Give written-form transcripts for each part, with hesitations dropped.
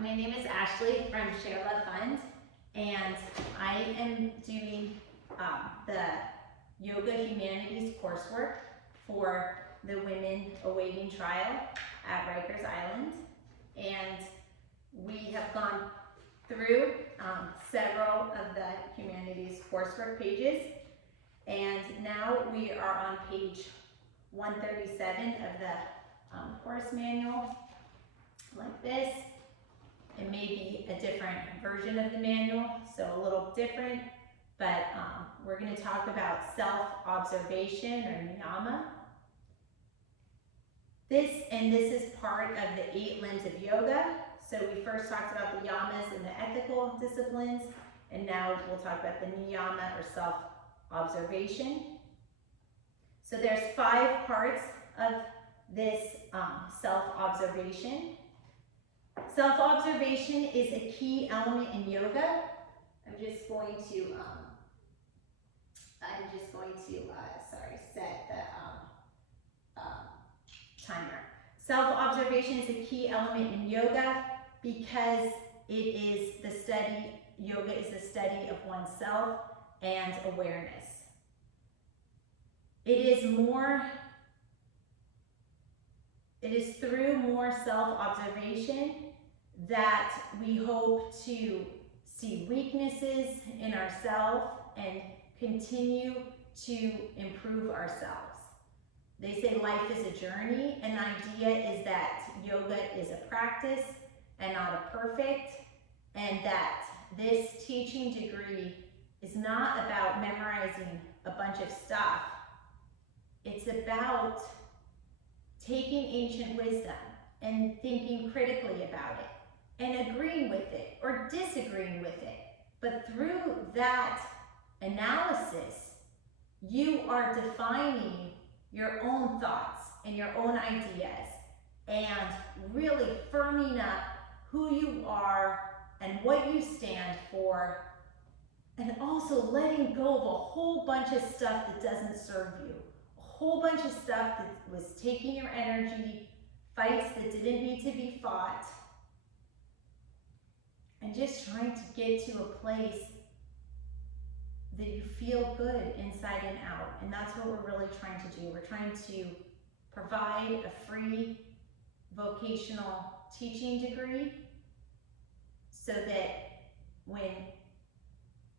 my name is Ashley from ShareLove.Fund, and I am doing the Yoga Humanities coursework for the women awaiting trial at Rikers Island. And we have gone through several of the Humanities coursework pages, and now we are on page 137 of the course manual, like this. It may be a different version of the manual, so a little different, but we're going to talk about self-observation, or Niyama. This is part of the 8 limbs of yoga. So we first talked about the yamas and the ethical disciplines, and now we'll talk about the Niyama, or self-observation. So there's 5 parts of this self-observation. Self-observation is a key element in yoga. I'm just going to set the timer. Self-observation is a key element in yoga because it is the study, yoga is the study of oneself and awareness. It is through more self-observation that we hope to see weaknesses in ourselves and continue to improve ourselves. They say life is a journey. An idea is that yoga is a practice and not a perfect, and that this teaching degree is not about memorizing a bunch of stuff. It's about taking ancient wisdom and thinking critically about it and agreeing with it or disagreeing with it. But through that analysis, you are defining your own thoughts and your own ideas and really firming up who you are and what you stand for, and also letting go of a whole bunch of stuff that doesn't serve you. A whole bunch of stuff that was taking your energy, fights that didn't need to be fought, and just trying to get to a place that you feel good inside and out. And that's what we're really trying to do. We're trying to provide a free vocational teaching degree so that when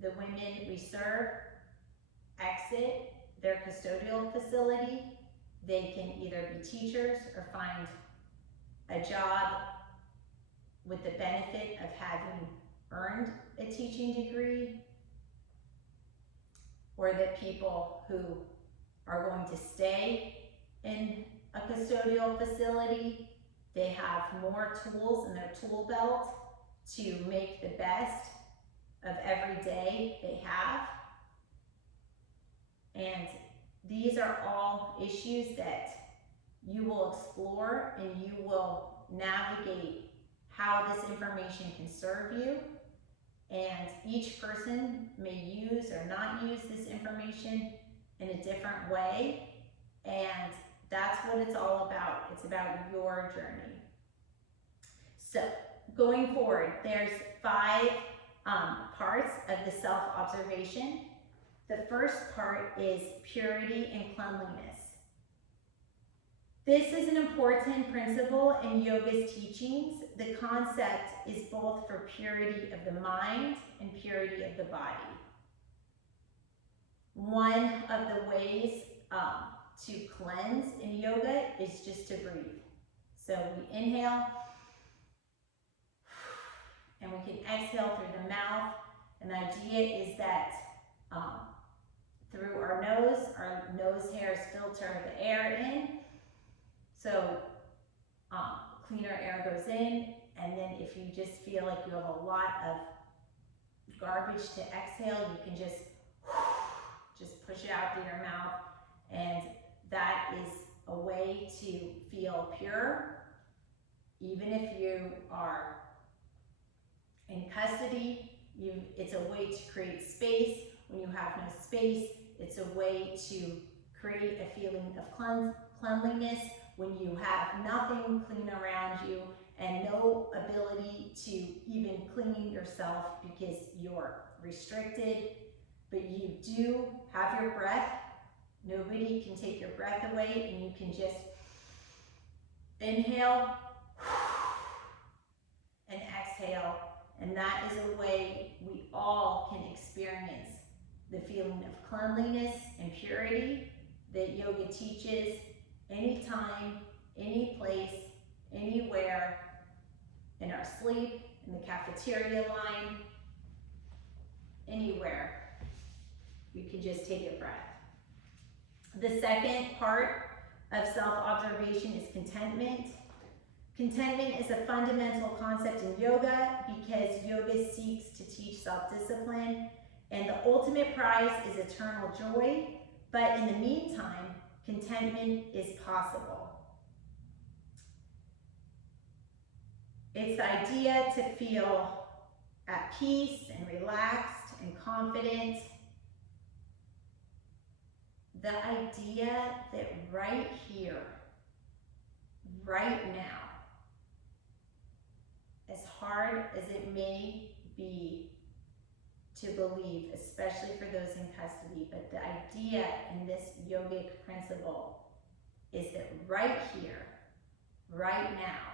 the women we serve exit their custodial facility, they can either be teachers or find a job with the benefit of having earned a teaching degree, or that people who are going to stay in a custodial facility, they have more tools in their tool belt to make the best of every day they have. And these are all issues that you will explore, and you will navigate how this information can serve you. And each person may use or not use this information in a different way. And that's what it's all about. It's about your journey. So going forward, there's 5 parts of the self-observation. The first part is purity and cleanliness. This is an important principle in yoga's teachings. The concept is both for purity of the mind and purity of the body. One of the ways to cleanse in yoga is just to breathe. So we inhale, and we can exhale through the mouth. And the idea is that through our nose hairs filter the air in. So cleaner air goes in, and then if you just feel like you have a lot of garbage to exhale, you can just push it out through your mouth, and that is a way to feel pure. Even if you are in custody, it's a way to create space. When you have no space, it's a way to create a feeling of cleanliness. When you have nothing clean around you and no ability to even clean yourself because you're restricted, but you do have your breath. Nobody can take your breath away, and you can just inhale and exhale, and that is a way we all can experience the feeling of cleanliness and purity that yoga teaches anytime, any place, anywhere, in our sleep, in the cafeteria line, anywhere. You can just take a breath. The second part of self-observation is contentment. Contentment is a fundamental concept in yoga because yoga seeks to teach self-discipline, and the ultimate prize is eternal joy, but in the meantime, contentment is possible. It's the idea to feel at peace and relaxed and confident. The idea that right here, right now, as hard as it may be to believe, especially for those in custody, but the idea in this yogic principle is that right here, right now,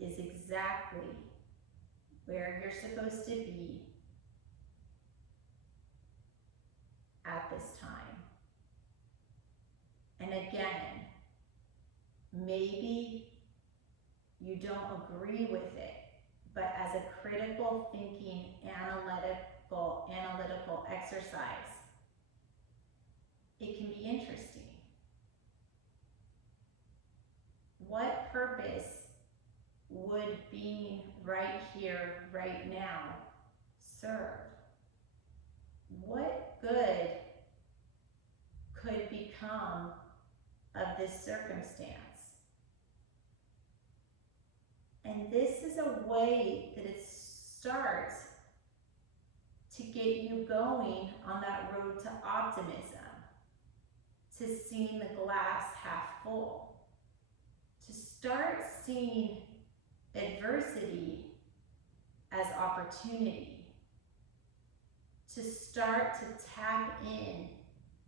is exactly where you're supposed to be at this time. And again, maybe you don't agree with it, but as a critical thinking, analytical exercise, it can be interesting. What purpose would being right here, right now, serve? What good could become of this circumstance? And this is a way that it starts to get you going on that road to optimism, to seeing the glass half full, to start seeing adversity as opportunity, to start to tap in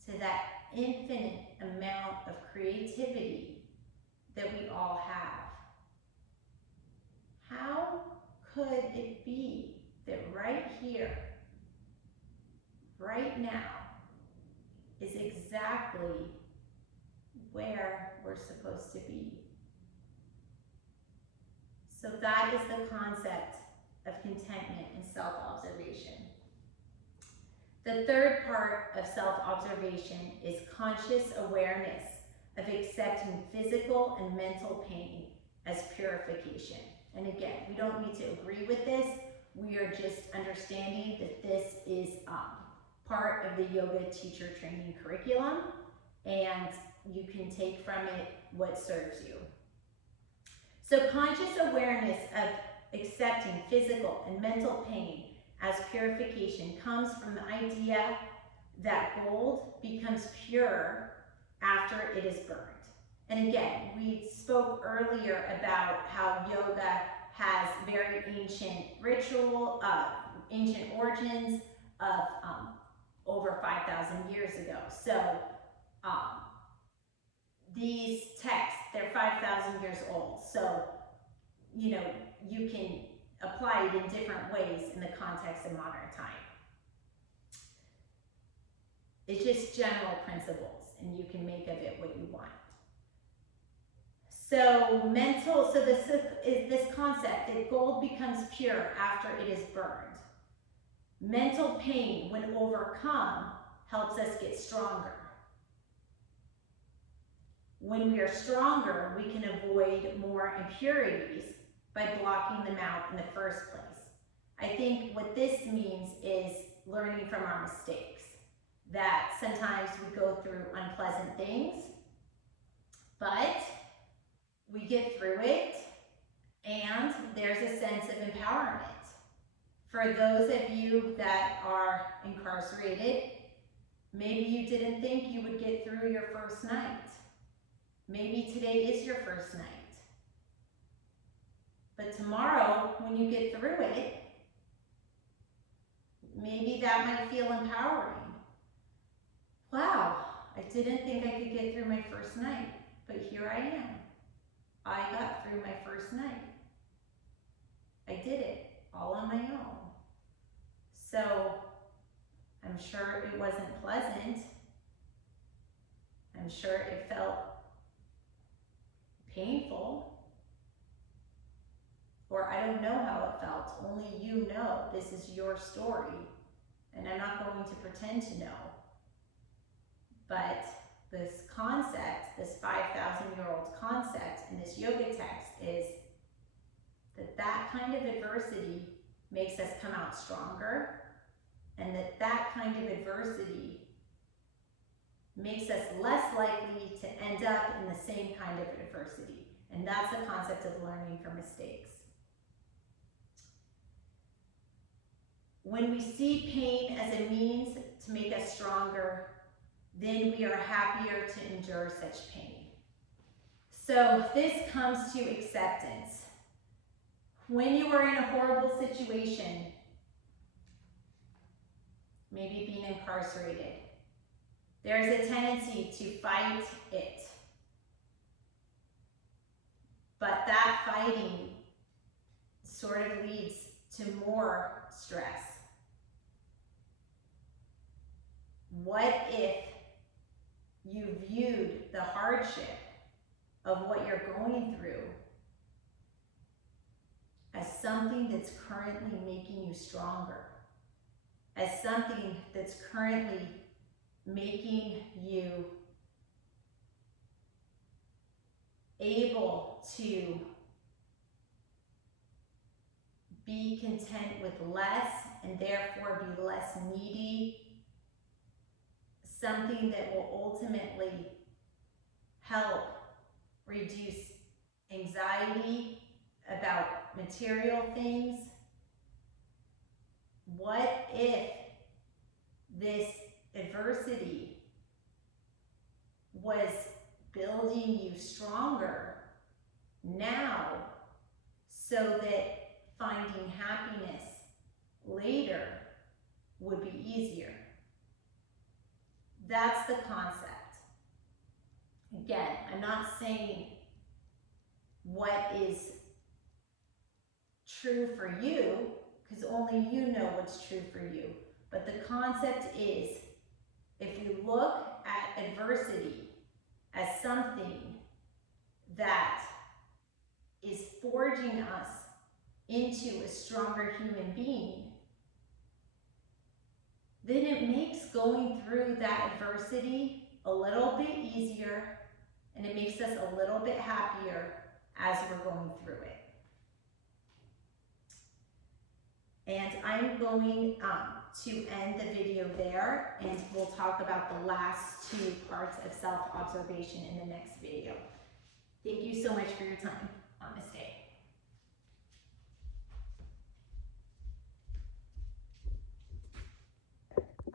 to that infinite amount of creativity that we all have. How could it be that right here, right now, is exactly where we're supposed to be? So that is the concept of contentment and self-observation. The third part of self-observation is conscious awareness of accepting physical and mental pain as purification. And again, we don't need to agree with this. We are just understanding that this is part of the yoga teacher training curriculum, and you can take from it what serves you. So conscious awareness of accepting physical and mental pain as purification comes from the idea that gold becomes pure after it is burned. And again, we spoke earlier about how yoga has very ancient ritual, ancient origins of over 5,000 years ago. So these texts, they're 5,000 years old. So, you know, you can apply it in different ways in the context of modern time. It's just general principles, and you can make of it what you want. So this concept that gold becomes pure after it is burned. Mental pain, when overcome, helps us get stronger. When we are stronger, we can avoid more impurities by blocking them out in the first place. I think what this means is learning from our mistakes. That sometimes we go through unpleasant things, but we get through it, and there's a sense of empowerment. For those of you that are incarcerated, maybe you didn't think you would get through your first night. Maybe today is your first night. But tomorrow, when you get through it, maybe that might feel empowering. Wow, I didn't think I could get through my first night, but here I am. I got through my first night. I did it all on my own. So I'm sure it wasn't pleasant. I'm sure it felt painful. Or I don't know how it felt. Only you know. This is your story. And I'm not going to pretend to know. But this concept, this 5,000-year-old concept in this yoga text is that that kind of adversity makes us come out stronger, and that that kind of adversity makes us less likely to end up in the same kind of adversity. And that's the concept of learning from mistakes. When we see pain as a means to make us stronger, then we are happier to endure such pain. So this comes to acceptance. When you are in a horrible situation, maybe being incarcerated, there's a tendency to fight it. But that fighting sort of leads to more stress. What if you viewed the hardship of what you're going through as something that's currently making you stronger, as something that's currently making you able to be content with less and therefore be less needy, something that will ultimately help reduce anxiety about material things? What if this adversity was building you stronger now so that finding happiness later would be easier? That's the concept. Again, I'm not saying what is true for you, because only you know what's true for you. But the concept is, if we look at adversity as something that is forging us into a stronger human being, then it makes going through that adversity a little bit easier, and it makes us a little bit happier as we're going through it. And I'm going to end the video there, and we'll talk about the last two parts of self-observation in the next video. Thank you so much for your time on this day.